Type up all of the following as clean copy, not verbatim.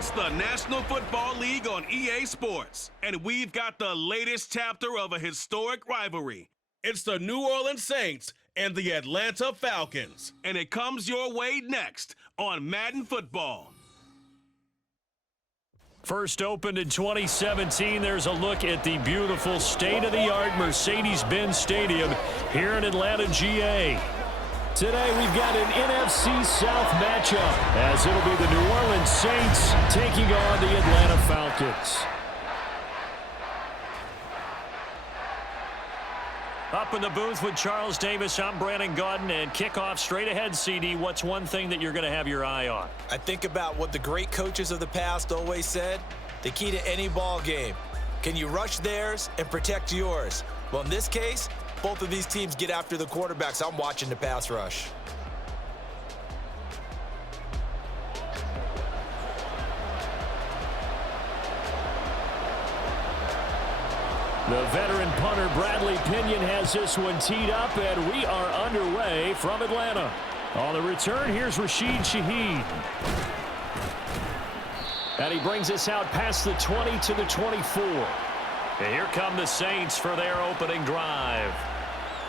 It's the National Football League on EA Sports, and we've got the latest chapter of a historic rivalry. It's the New Orleans Saints and the Atlanta Falcons, and it comes your way next on Madden Football. First opened in 2017, there's a look at the beautiful state-of-the-art Mercedes-Benz Stadium here in Atlanta, GA. Today we've got an NFC South matchup as it'll be the New Orleans Saints taking on the Atlanta Falcons. Up in the booth with Charles Davis, I'm Brandon Gaudin, and kickoff straight ahead, CD. What's one thing that you're going to have your eye on? I think about what the great coaches of the past always said. The key to any ball game. Can you rush theirs and protect yours? Well, in this case, both of these teams get after the quarterbacks. I'm watching the pass rush. The veteran punter Bradley Pinion has this one teed up, and we are underway from Atlanta. On the return, here's Rashid Shaheed. And he brings us out past the 20 to the 24. And here come the Saints for their opening drive.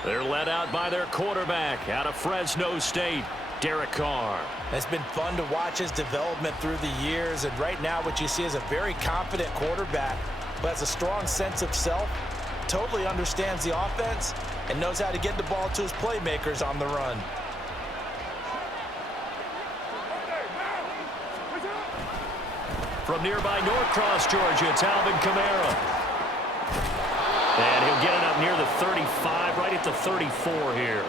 They're led out by their quarterback out of Fresno State, Derek Carr. It's been fun to watch his development through the years, and right now what you see is a very confident quarterback who has a strong sense of self, totally understands the offense, and knows how to get the ball to his playmakers on the run. From nearby Norcross, Georgia, it's Alvin Kamara. And he'll get it up near the 35, right at the 34 here.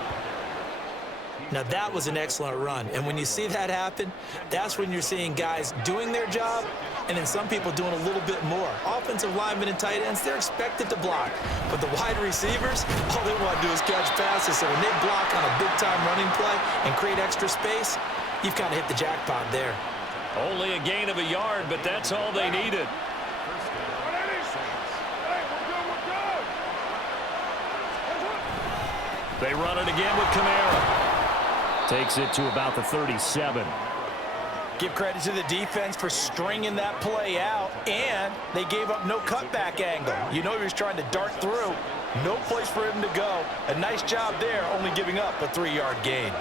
Now that was an excellent run, and when you see that happen, that's when you're seeing guys doing their job, and then some people doing a little bit more. Offensive linemen and tight ends, they're expected to block, but the wide receivers, all they want to do is catch passes, so when they block on a big-time running play and create extra space, you've kind of hit the jackpot there. Only a gain of a yard, but that's all they needed. They run it again with Kamara. Takes it to about the 37. Give credit to the defense for stringing that play out, and they gave up no cutback angle. You know he was trying to dart through. No place for him to go. A nice job there, only giving up a 3-yard gain.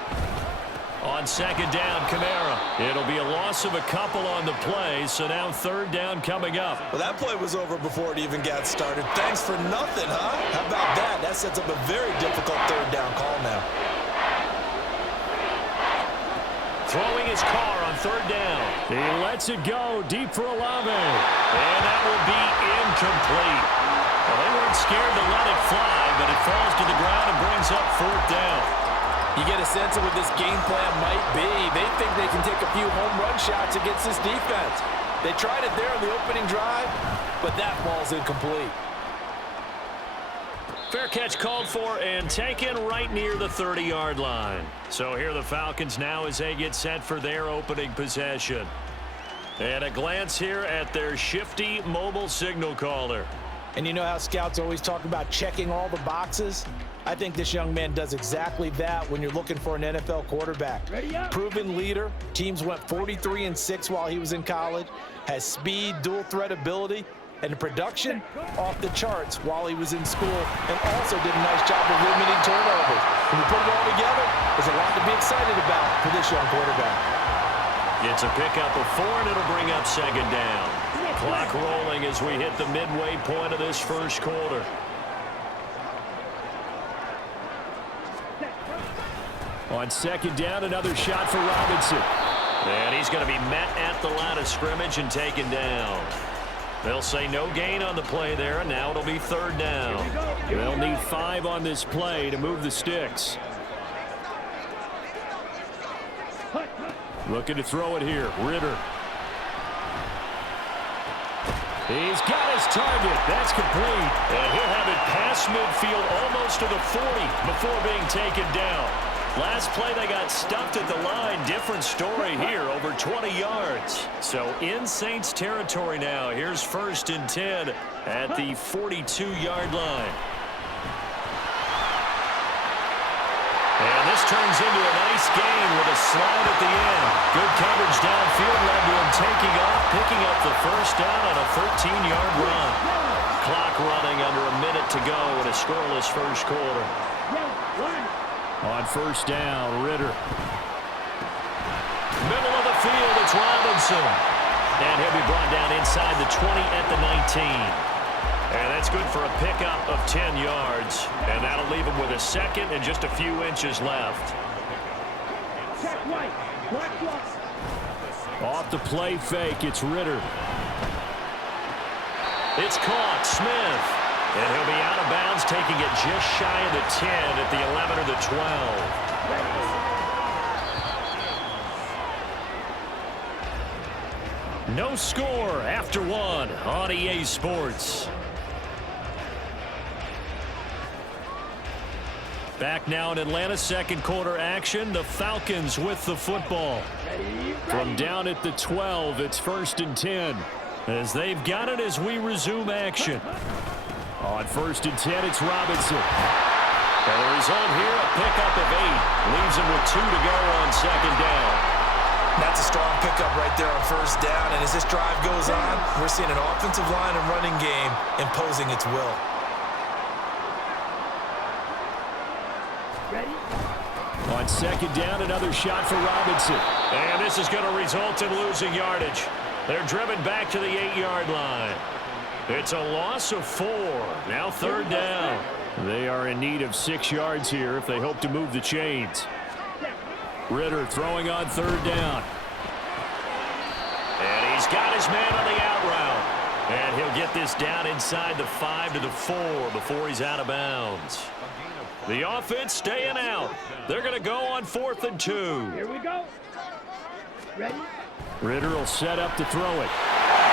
On second down, Kamara. It'll be a loss of a couple on the play, so now third down coming up. Well, that play was over before it even got started. Thanks for nothing, huh? How about that? That sets up a very difficult third down call now. Throwing his car on third down. He lets it go deep for Olave. And that will be incomplete. Well, they weren't scared to let it fly, but it falls to the ground and brings up fourth down. You get a sense of what this game plan might be. They think they can take a few home run shots against this defense. They tried it there on the opening drive, but that ball's incomplete. Fair catch called for and taken right near the 30-yard line. So here are the Falcons now as they get set for their opening possession. And a glance here at their shifty mobile signal caller. And you know how scouts always talk about checking all the boxes? I think this young man does exactly that when you're looking for an NFL quarterback. Proven leader. Teams went 43-6 while he was in college. Has speed, dual threat ability, and production off the charts while he was in school, and also did a nice job of limiting turnovers. When you put it all together, there's a lot to be excited about for this young quarterback. It's a pickup of 4, and it'll bring up second down. Clock rolling as we hit the midway point of this first quarter. On second down, another shot for Robinson. And he's going to be met at the line of scrimmage and taken down. They'll say no gain on the play there, and now it'll be third down. They'll need 5 on this play to move the sticks. Looking to throw it here, Ritter. He's got his target. That's complete. And he'll have it past midfield almost to the 40 before being taken down. Last play, they got stuffed at the line. Different story here, over 20 yards. So in Saints territory now. Here's first and 10 at the 42-yard line. And this this turns into a nice gain with a slide at the end. Good coverage downfield led to him taking off, picking up the first down on a 13-yard run. Clock running under a minute to go in a scoreless first quarter. On first down, Ritter. Middle of the field, it's Robinson. And he'll be brought down inside the 20 at the 19. And that's good for a pickup of 10 yards. And that'll leave him with a second and just a few inches left. Off the play fake, it's Ritter. It's caught, Smith. And he'll be out of bounds, taking it just shy of the 10 at the 11 or the 12. No score after one on EA Sports. Back now in Atlanta, second quarter action. The Falcons with the football. From down at the 12, it's 1st and 10. As they've got it as we resume action. On 1st and 10, it's Robinson. And the result here, a pickup of 8. Leaves him with 2 to go on second down. That's a strong pickup right there on first down. And as this drive goes on, we're seeing an offensive line and running game imposing its will. On second down, another shot for Robinson. And this is going to result in losing yardage. They're driven back to the 8-yard line. It's a loss of 4. Now third down. They are in need of 6 yards here if they hope to move the chains. Ritter throwing on third down. And he's got his man on the out route. And he'll get this down inside the 5 to the 4 before he's out of bounds. The offense staying out. They're going to go on 4th and 2. Here we go. Ready? Ritter will set up to throw it.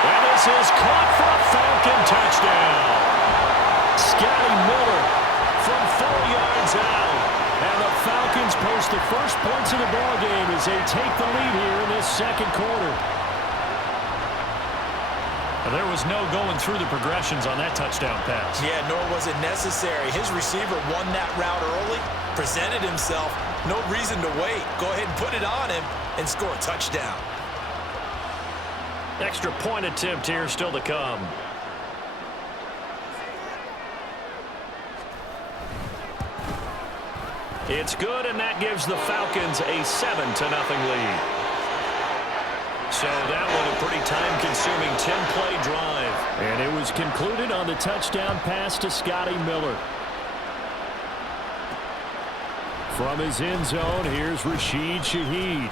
And this is caught for a Falcon touchdown. Scotty Miller from 4 yards out. And the Falcons post the first points of the ballgame as they take the lead here in this second quarter. There was no going through the progressions on that touchdown pass. Yeah, nor was it necessary. His receiver won that route early, presented himself. No reason to wait. Go ahead and put it on him and score a touchdown. Extra point attempt here still to come. It's good, and that gives the Falcons a 7-0 lead. So that one a pretty time-consuming 10-play drive. And it was concluded on the touchdown pass to Scotty Miller. From his end zone, here's Rashid Shaheed.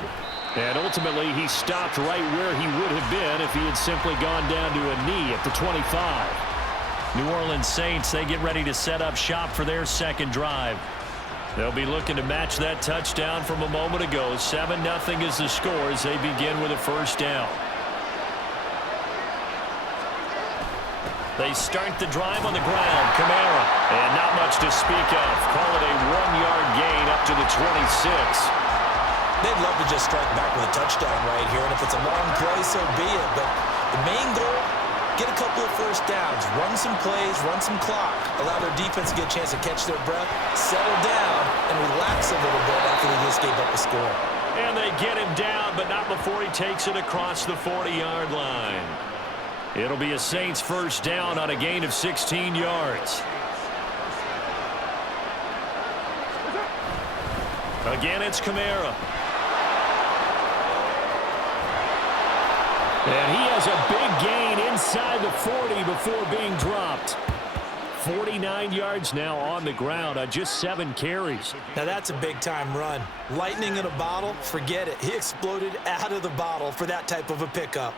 And ultimately, he stopped right where he would have been if he had simply gone down to a knee at the 25. New Orleans Saints, they get ready to set up shop for their second drive. They'll be looking to match that touchdown from a moment ago. 7-0 is the score as they begin with a first down. They start the drive on the ground. Kamara. And not much to speak of. Call it a 1-yard gain up to the 26. They'd love to just strike back with a touchdown right here. And if it's a long play, so be it. But the main goal, get a couple of first downs, run some plays, run some clock, allow their defense to get a chance to catch their breath, settle down, and relax a little bit after they just gave up a score. And they get him down, but not before he takes it across the 40-yard line. It'll be a Saints first down on a gain of 16 yards. Again, it's Kamara. And he has a big gain inside the 40 before being dropped. 49 yards now on the ground on just 7 carries. Now that's a big-time run. Lightning in a bottle, forget it. He exploded out of the bottle for that type of a pickup.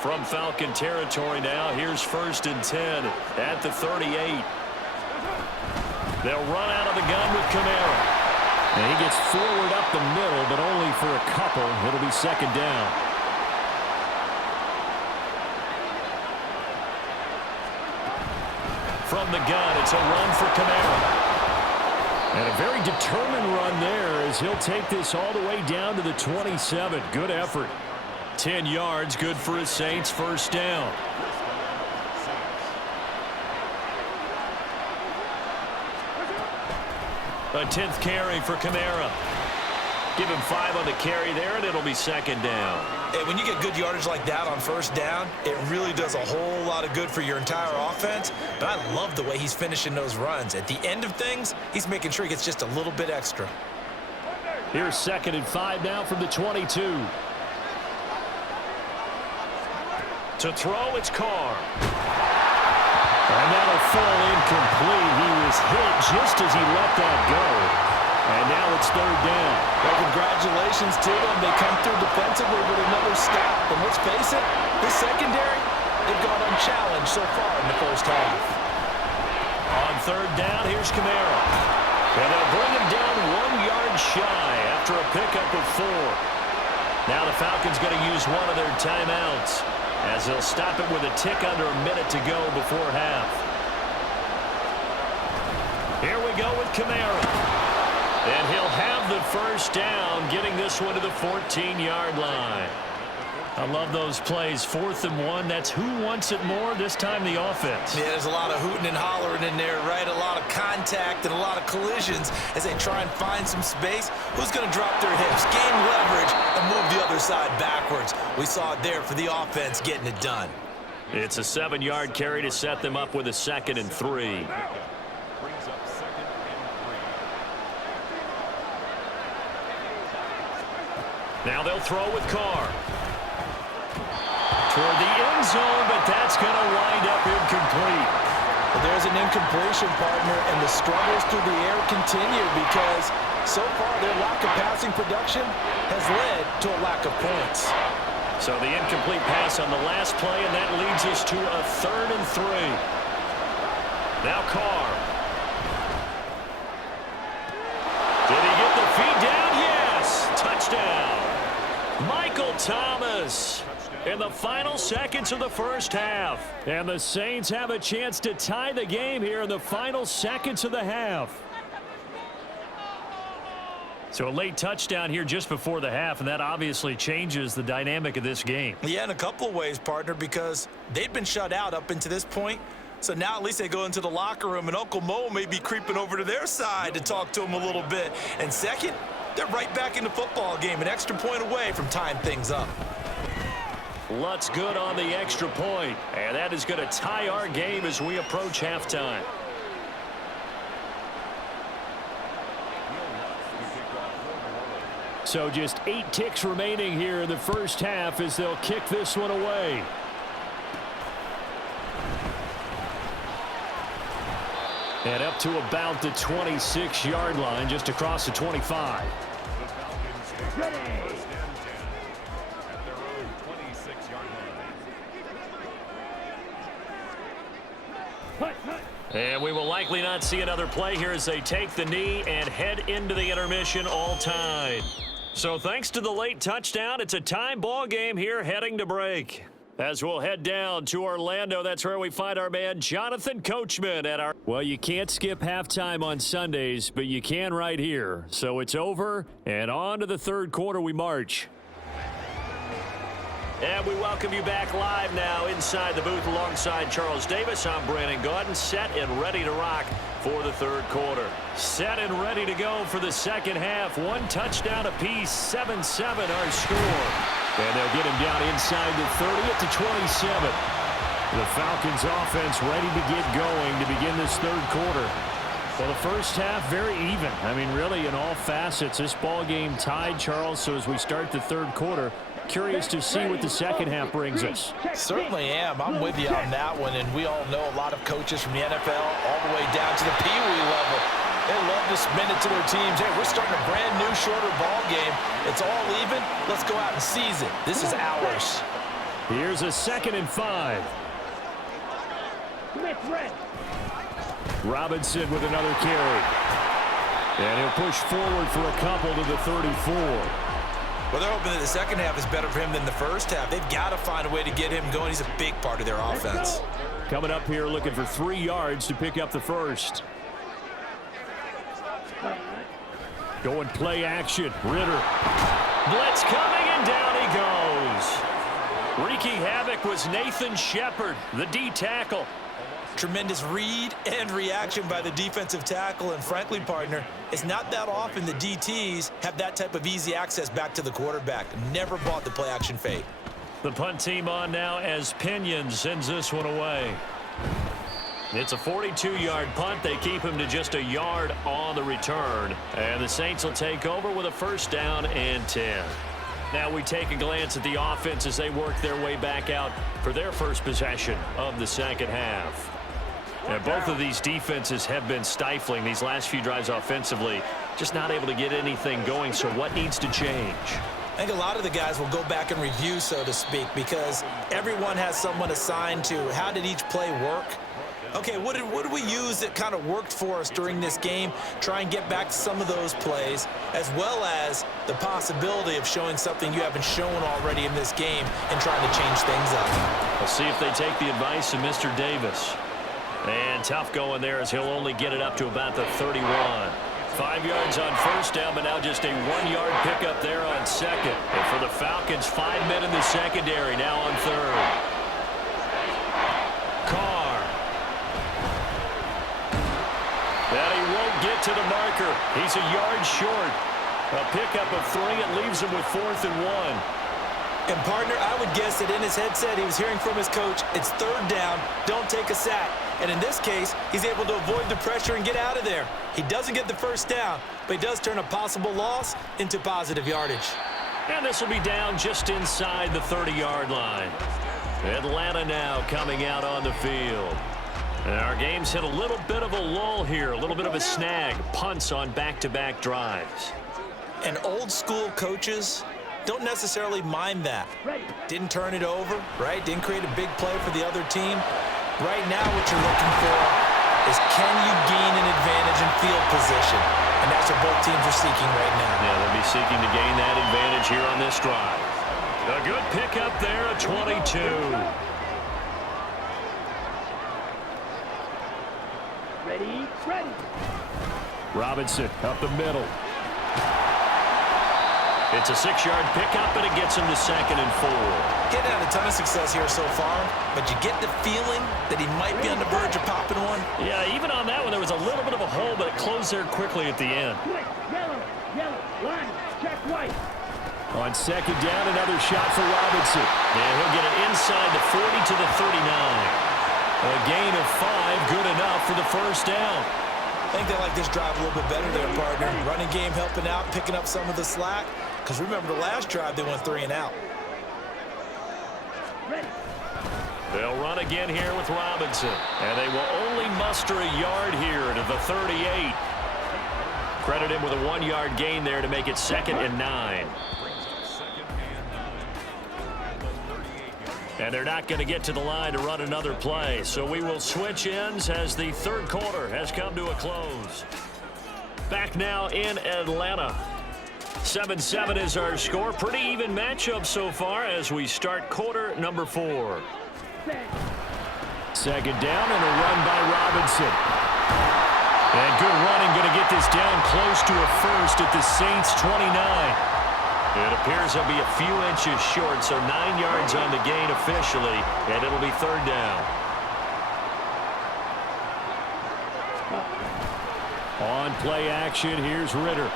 From Falcon territory now, here's 1st and 10 at the 38. They'll run out of the gun with Kamara. And he gets forward up the middle, but only for a couple. It'll be second down. From the gun, it's a run for Kamara. And a very determined run there as he'll take this all the way down to the 27. Good effort. 10 yards, good for his Saints first down. A 10th carry for Kamara. Give him 5 on the carry there, and it'll be second down. Hey, when you get good yardage like that on first down, it really does a whole lot of good for your entire offense. But I love the way he's finishing those runs. At the end of things, he's making sure he gets just a little bit extra. Here's 2nd and 5 now from the 22. To throw, it's Carr. And that'll fall incomplete. He was hit just as he let that go. And now it's 3rd down. Well, congratulations to them. They come through defensively with another stop. And let's face it, this secondary, they've gone unchallenged so far in the first half. On 3rd down, here's Kamara. And they'll bring him down 1 yard shy after a pickup of 4. Now the Falcons going to use one of their timeouts, as they'll stop it with a tick under a minute to go before half. Here we go with Kamara. And he'll have the first down, getting this one to the 14-yard line. I love those plays. 4th and 1. That's who wants it more, this time the offense. Yeah, there's a lot of hooting and hollering in there, right? A lot of contact and a lot of collisions as they try and find some space. Who's going to drop their hips, gain leverage, and move the other side backwards? We saw it there for the offense getting it done. It's a 7-yard carry to set them up with a 2nd and 3. Now they'll throw with Carr. Toward the end zone, but that's going to wind up incomplete. Well, there's an incompletion, partner, and the struggles through the air continue because so far their lack of passing production has led to a lack of points. So the incomplete pass on the last play, and that leads us to a 3rd and 3. Now Carr. Did he get the feed down? Yes! Touchdown! Michael Thomas in the final seconds of the first half. And the Saints have a chance to tie the game here in the final seconds of the half. So a late touchdown here just before the half, and that obviously changes the dynamic of this game. Yeah, in a couple of ways, partner, because they've been shut out up until this point. So now at least they go into the locker room, and Uncle Mo may be creeping over to their side to talk to him a little bit. And second, they're right back in the football game, an extra point away from tying things up. Lutz good on the extra point, and that is going to tie our game as we approach halftime. So just 8 ticks remaining here in the first half as they'll kick this one away. And up to about the 26-yard line, just across the 25. And we will likely not see another play here as they take the knee and head into the intermission all tied. So thanks to the late touchdown, it's a time ball game here heading to break. As we'll head down to Orlando, that's where we find our man Jonathan Coachman at our... Well, you can't skip halftime on Sundays, but you can right here. So it's over, and on to the 3rd quarter we march. And we welcome you back live now inside the booth alongside Charles Davis. I'm Brandon Gaudin, set and ready to rock for the 3rd quarter. Set and ready to go for the second half. 1 touchdown apiece, 7-7 our score. And they'll get him down inside the 30 at the 27. The Falcons offense ready to get going to begin this 3rd quarter. Well, the first half very even. I mean, really in all facets. This ball game tied, Charles. So as we start the 3rd quarter, curious to see what the second half brings us. Certainly am. I'm with you on that one. And we all know a lot of coaches from the NFL all the way down to the Pee Wee level. They love to spin it to their teams. Hey, we're starting a brand new, shorter ball game. It's all even. Let's go out and seize it. This is ours. Here's a 2nd and 5. Robinson with another carry. And he'll push forward for a couple to the 34. Well, they're hoping that the second half is better for him than the first half. They've got to find a way to get him going. He's a big part of their offense. Coming up here looking for 3 yards to pick up the first. Going play action. Ritter. Blitz coming, and down he goes. havoc was Nathan Shepard, the D tackle. Tremendous read and reaction by the defensive tackle, and frankly, partner, it's not that often the DTs have that type of easy access back to the quarterback. Never bought the play action fade. The punt team on now as Pinion sends this one away. It's a 42-yard punt. They keep him to just a yard on the return. And the Saints will take over with a 1st down and 10. Now we take a glance at the offense as they work their way back out for their first possession of the second half. Now, both of these defenses have been stifling these last few drives offensively. Just not able to get anything going, so what needs to change? I think a lot of the guys will go back and review, so to speak, because everyone has someone assigned to how did each play work. Okay, what did we use that kind of worked for us during this game? Try and get back to some of those plays, as well as the possibility of showing something you haven't shown already in this game and trying to change things up. We'll see if they take the advice of Mr. Davis. And tough going there as he'll only get it up to about the 31. 5 yards on 1st down, but now just a 1-yard pickup there on 2nd. And for the Falcons, 5 men in the secondary now on 3rd. Carr. That he won't get to the marker. He's a yard short. A pickup of 3. It leaves him with 4th and 1. And, partner, I would guess that in his headset he was hearing from his coach, it's 3rd down, don't take a sack. And in this case, he's able to avoid the pressure and get out of there. He doesn't get the 1st down, but he does turn a possible loss into positive yardage. And this will be down just inside the 30-yard line. Atlanta now coming out on the field. And our game's hit a little bit of a lull here, a little bit of a snag. Punts on back-to-back drives. And old-school coaches don't necessarily mind that. Didn't turn it over, right? Didn't create a big play for the other team. Right now what you're looking for is can you gain an advantage in field position? And that's what both teams are seeking right now. Yeah, they'll be seeking to gain that advantage here on this drive. A good pickup there at 22. Ready. Robinson up the middle. It's a 6-yard pickup, and it gets him to 2nd and 4. Getting had a ton of success here so far, but you get the feeling that he might be on the verge of popping one. Yeah, even on that one, there was a little bit of a hole, but it closed there quickly at the end. Yellow, line, check white. On 2nd down, another shot for Robinson. And he'll get it inside the 40 to the 39. A gain of 5, good enough for the 1st down. I think they like this drive a little bit better there, partner. Running game helping out, picking up some of the slack. Because remember, the last drive, they went 3 and out. They'll run again here with Robinson. And they will only muster a yard here to the 38. Credit him with a 1-yard gain there to make it 2nd and 9. And they're not going to get to the line to run another play. So we will switch ends as the 3rd quarter has come to a close. Back now in Atlanta. 7-7 is our score. Pretty even matchup so far as we start quarter number 4. 2nd down and a run by Robinson. And good running, going to get this down close to a 1st at the Saints 29. It appears he'll be a few inches short, so 9 yards on the gain officially, and it'll be 3rd down. On play action, here's Ritter.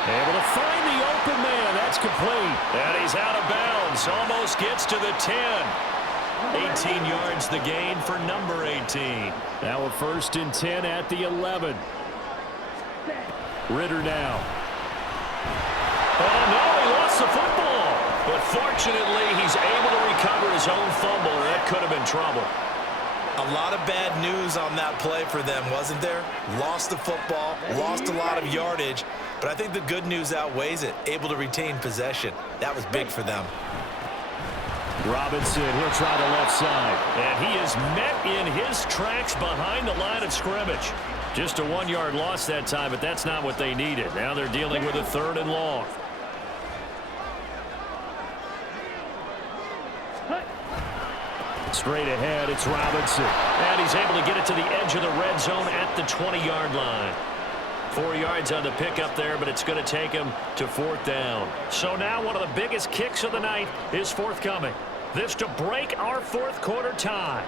Able to find the open man. That's complete. And he's out of bounds. Almost gets to the 10. 18 yards the gain for number 18. Now a 1st and 10 at the 11. Ritter now. Oh, no, he lost the football. But fortunately, he's able to recover his own fumble. That could have been trouble. A lot of bad news on that play for them, wasn't there? Lost the football, lost a lot of yardage, but I think the good news outweighs it. Able to retain possession. That was big for them. Robinson, he'll try the left side. And he is met in his tracks behind the line of scrimmage. Just a 1-yard loss that time, but that's not what they needed. Now they're dealing with a 3rd and long. Straight ahead, it's Robinson. And he's able to get it to the edge of the red zone at the 20-yard line. 4 yards on the pickup there, but it's going to take him to 4th down. So now one of the biggest kicks of the night is forthcoming. This to break our 4th quarter tie.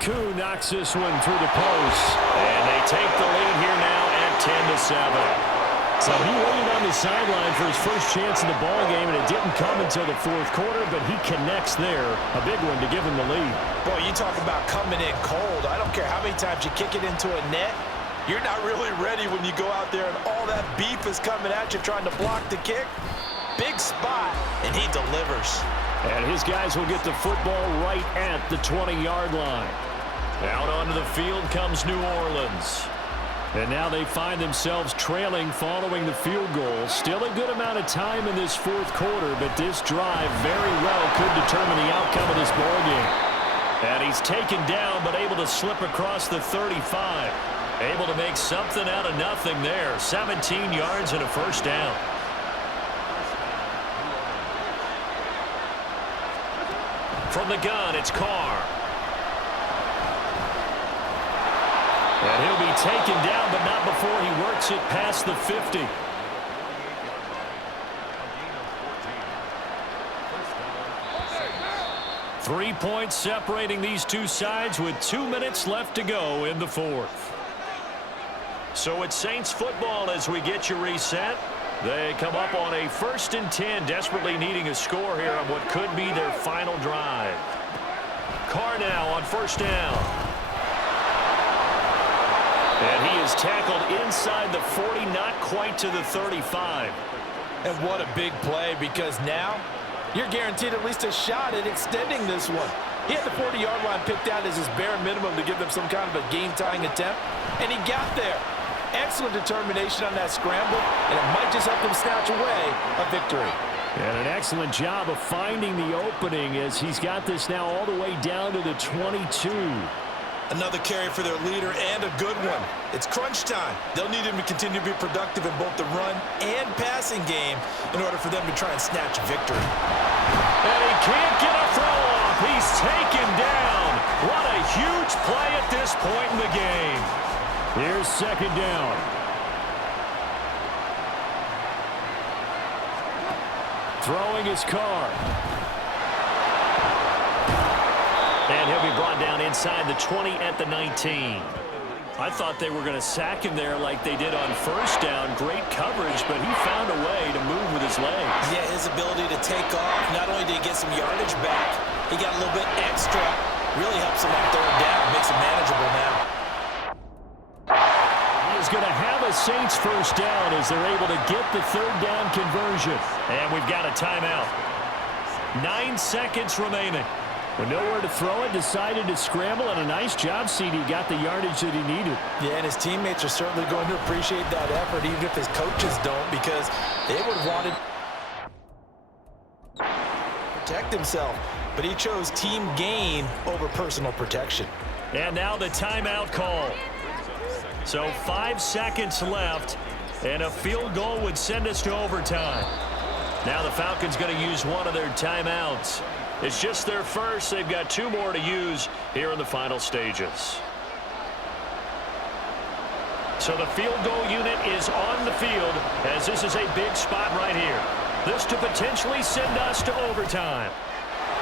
Koo knocks this one through the post. And they take the lead here now at 10-7. So he waited on the sideline for his first chance in the ball game, and it didn't come until the 4th quarter, but he connects there. A big one to give him the lead. Boy, you talk about coming in cold. I don't care how many times you kick it into a net. You're not really ready when you go out there and all that beef is coming at you trying to block the kick. Big spot, and he delivers. And his guys will get the football right at the 20-yard line. Out onto the field comes New Orleans. And now they find themselves trailing following the field goal. Still a good amount of time in this 4th quarter, but this drive very well could determine the outcome of this ballgame. And he's taken down, but able to slip across the 35. Able to make something out of nothing there. 17 yards and a first down. From the gun, it's Carr. And he'll be taken down, but not before he works it past the 50. Three points separating these two sides with 2 minutes left to go in the 4th. So it's Saints football as we get you reset. They come up on a 1st and 10, desperately needing a score here on what could be their final drive. Carr now on 1st down. And he is tackled inside the 40, not quite to the 35. And what a big play, because now you're guaranteed at least a shot at extending this one. He had the 40-yard line picked out as his bare minimum to give them some kind of a game-tying attempt, and he got there. Excellent determination on that scramble, and it might just help them snatch away a victory. And an excellent job of finding the opening as he's got this now all the way down to the 22. Another carry for their leader and a good one. It's crunch time. They'll need him to continue to be productive in both the run and passing game in order for them to try and snatch a victory. And he can't get a throw off. He's taken down. What a huge play at this point in the game. Here's 2nd down. Throwing his Carr. And he'll be brought down inside the 20 at the 19. I thought they were going to sack him there like they did on 1st down. Great coverage, but he found a way to move with his legs. Yeah, his ability to take off. Not only did he get some yardage back, he got a little bit extra. Really helps him on 3rd down. Makes it manageable now. He is going to have a Saints 1st down as they're able to get the 3rd down conversion. And we've got a timeout. 9 seconds remaining. With nowhere to throw it, decided to scramble, and a nice job, CD. Got the yardage that he needed. Yeah, and his teammates are certainly going to appreciate that effort, even if his coaches don't, because they would have wanted to protect himself. But he chose team gain over personal protection. And now the timeout call. So 5 seconds left, and a field goal would send us to overtime. Now the Falcons going to use one of their timeouts. It's just their first. They've got 2 more to use here in the final stages. So the field goal unit is on the field as this is a big spot right here. This to potentially send us to overtime.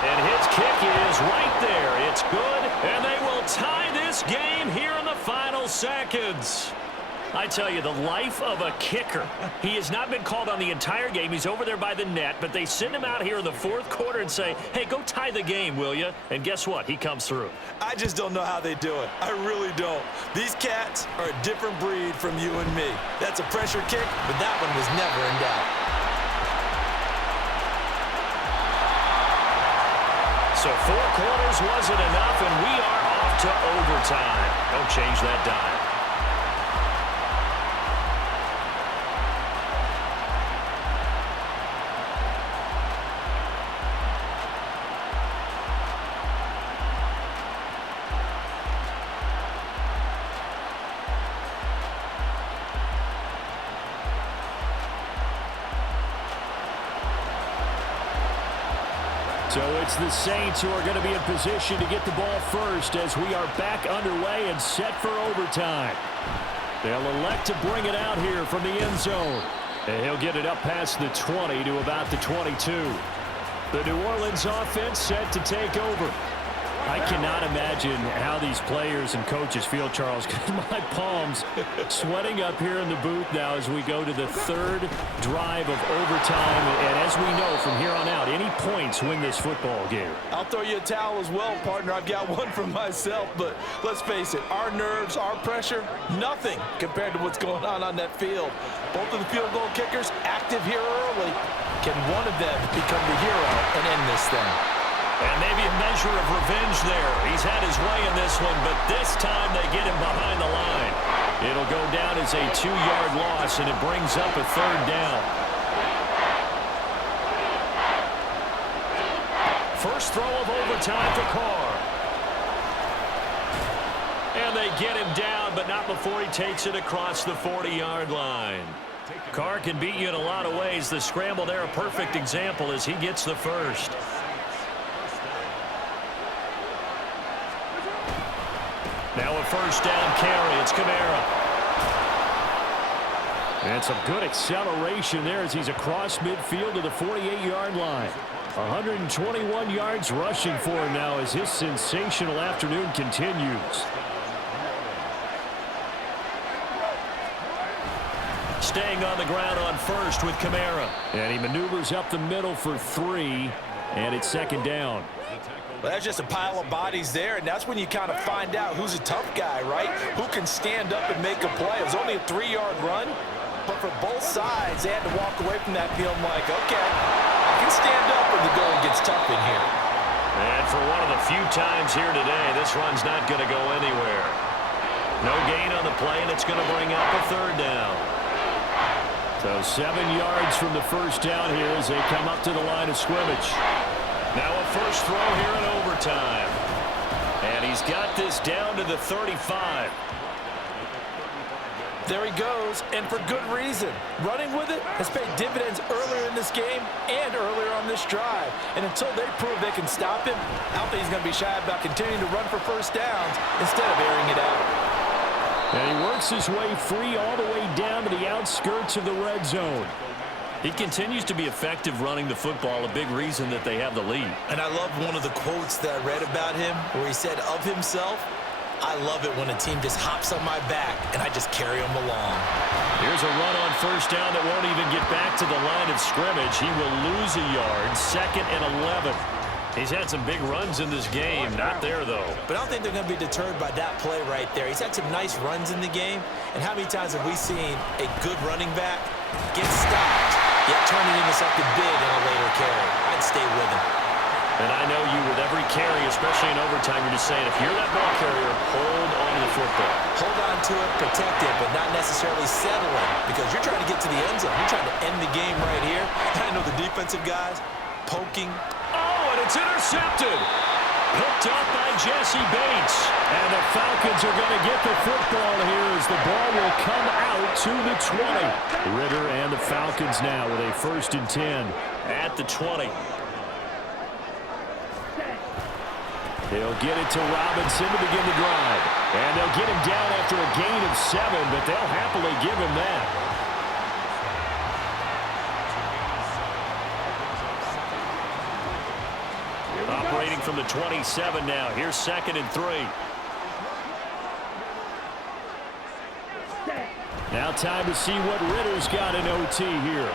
And his kick is right there. It's good, and they will tie this game here in the final seconds. I tell you, the life of a kicker. He has not been called on the entire game. He's over there by the net, but they send him out here in the 4th quarter and say, hey, go tie the game, will you? And guess what? He comes through. I just don't know how they do it. I really don't. These cats are a different breed from you and me. That's a pressure kick, but that one was never in doubt. So 4 quarters wasn't enough, and we are off to overtime. Don't change that dime. So it's the Saints who are going to be in position to get the ball first as we are back underway and set for overtime. They'll elect to bring it out here from the end zone. And he'll get it up past the 20 to about the 22. The New Orleans offense set to take over. I cannot imagine how these players and coaches feel, Charles, because my palms sweating up here in the booth now as we go to the third drive of overtime. And as we know from here on out, any points win this football game. I'll throw you a towel as well, partner. I've got one for myself, but let's face it, our nerves, our pressure, nothing compared to what's going on that field. Both of the field goal kickers active here early. Can one of them become the hero and end this thing? And maybe a measure of revenge there. He's had his way in this one, but this time they get him behind the line. It'll go down as a 2-yard loss, and it brings up a third down. First throw of overtime for Carr. And they get him down, but not before he takes it across the 40-yard line. Carr can beat you in a lot of ways. The scramble there, a perfect example as he gets the first. Now a first down carry. It's Kamara. And some good acceleration there as he's across midfield to the 48-yard line. 121 yards rushing for him now as his sensational afternoon continues. Staying on the ground on first with Kamara. And he maneuvers up the middle for 3, and it's second down. Well, that's just a pile of bodies there, and that's when you kind of find out who's a tough guy, right? Who can stand up and make a play. It was only a 3-yard run, but for both sides, they had to walk away from that feeling like, okay, I can stand up when the going gets tough in here. And for one of the few times here today, this run's not going to go anywhere. No gain on the play, and it's going to bring up a third down. So 7 yards from the first down here as they come up to the line of scrimmage. Now a first throw here in overtime. And he's got this down to the 35. There he goes, and for good reason. Running with it has paid dividends earlier in this game and earlier on this drive. And until they prove they can stop him, I don't think he's going to be shy about continuing to run for first downs instead of airing it out. And he works his way free all the way down to the outskirts of the red zone. He continues to be effective running the football, a big reason that they have the lead. And I love one of the quotes that I read about him where he said of himself, I love it when a team just hops on my back and I just carry them along. Here's a run on first down that won't even get back to the line of scrimmage. He will lose a yard, 2nd and 11. He's had some big runs in this game. Not there, though. But I don't think they're going to be deterred by that play right there. He's had some nice runs in the game. And how many times have we seen a good running back get stopped, yet turn it into something big on a later carry? I'd stay with him. And I know you with every carry, especially in overtime, you're just saying, if you're that ball carrier, hold on to the football. Hold on to it, protect it, but not necessarily settling because you're trying to get to the end zone. You're trying to end the game right here. And I know the defensive guys poking. Oh, and it's intercepted. Picked up by Jesse Bates. And the Falcons are going to get the football here as the ball will come out to the 20. Ritter and the Falcons now with a 1st and 10. At the 20. They'll get it to Robinson to begin the drive. And they'll get him down after a gain of 7, but they'll happily give him that. Operating from the 27 now. Here's 2nd and 3. Now time to see what Ritter's got in OT here.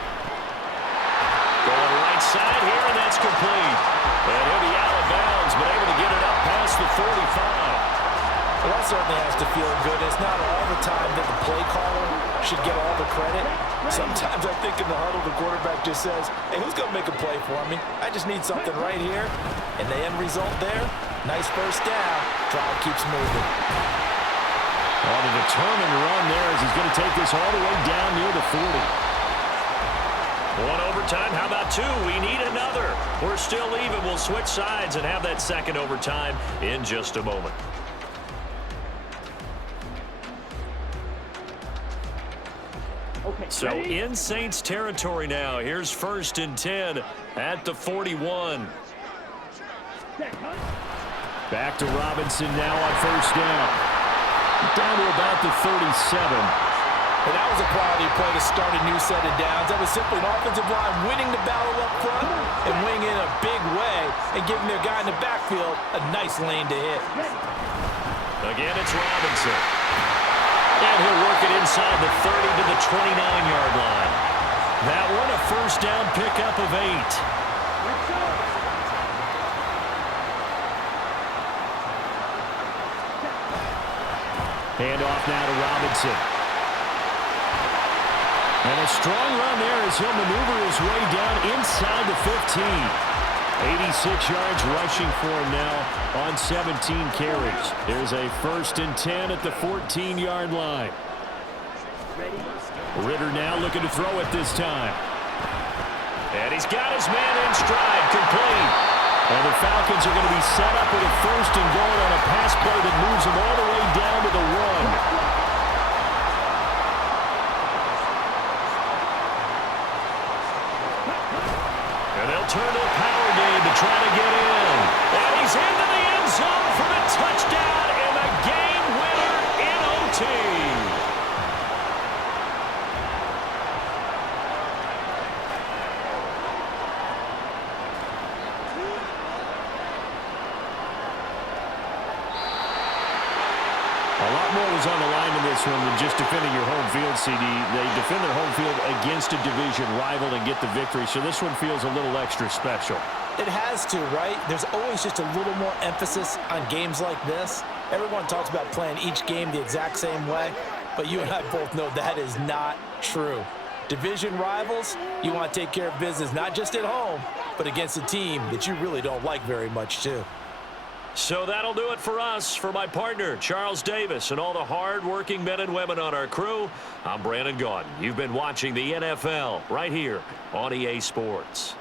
Going right side here, and that's complete. And he'll be out of bounds, but able to get it up past the 45. Well, that certainly has to feel good. It's not all the time that the play caller should get all the credit. Sometimes I think in the huddle, the quarterback just says, hey, who's going to make a play for me? I just need something right here. And the end result there, nice first down. Drive keeps moving. On a determined run there as he's going to take this all the way down near the 40. One overtime. How about 2? We need another. We're still even. We'll switch sides and have that 2nd overtime in just a moment. So in Saints territory now. Here's 1st and 10 at the 41. Back to Robinson now on first down. Down to about the 37. And that was a quality play to start a new set of downs. That was simply an offensive line winning the battle up front and winning in a big way and giving their guy in the backfield a nice lane to hit. Again, it's Robinson. And he'll work it inside the 30 to the 29-yard line. That one a first down pickup of 8. Hand off now to Robinson. And a strong run there as he'll maneuver his way down inside the 15. 86 yards rushing for him now on 17 carries. There's a 1st and 10 at the 14-yard line. Ritter now looking to throw it this time. And he's got his man in stride, complete. And the Falcons are going to be set up with a 1st and goal on a pass play that moves them all the way down to the 1. Turn to the power game to try to get in. And he's into the end zone for the touchdown and the game winner in OT. A lot more was on the line in this one than just defending your home field, CD. They defend their home field against a division rival and get the victory, so this one feels a little extra special. It has to, right? There's always just a little more emphasis on games like this. Everyone talks about playing each game the exact same way, but you and I both know that is not true. Division rivals, you want to take care of business not just at home, but against a team that you really don't like very much, too. So that'll do it for us. For my partner, Charles Davis, and all the hard-working men and women on our crew, I'm Brandon Gaudin. You've been watching the NFL right here on EA Sports.